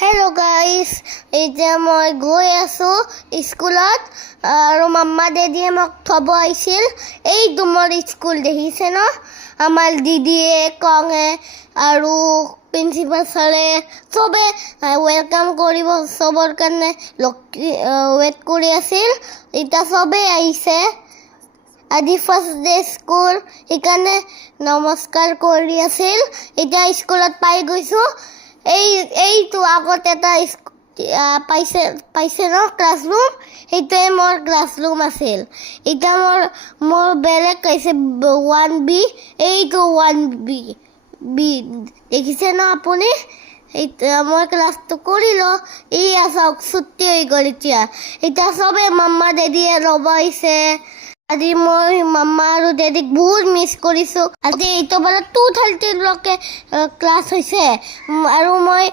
Hello guys, এতিয়া মই গৈ আছো স্কুলত আৰু মাম্মা দেদিয়ে মোক থব আহিছিল। এই তোমাৰ স্কুল দেখিছে ন, আমাৰ দিদিয়ে কঙে আৰু প্ৰিন্সিপাল ছাৰে চবে ওয়েলকাম কৰিব, চবৰ কাৰণে ৱেইট কৰি আছিল। এতিয়া চবেই আহিছে, আজি ফাৰ্ষ্ট ডে স্কুল, সেইকাৰণে নমস্কাৰ কৰি আছিল। এতিয়া স্কুলত পাই গৈছো। এইটো আগত এটা পাইছে ন ক্লাছৰুম, সেইটোৱে মোৰ ক্লাছৰুম আছিল। এতিয়া মোৰ বেলেগ আহিছে 1B, এইটো 1B দেখিছে ন আপুনি। মই ক্লাছটো কৰিলোঁ। চাওক ছুটি হৈ গ'ল। এতিয়া চবে মাম্মা দেদিয়ে ল'ব আহিছে। আজি মই মাম্মা আৰু দেদিক বহুত মিছ কৰিছোঁ। আজি 8 পৰা 2:30 লৈকে ক্লাছ হৈছে আৰু মই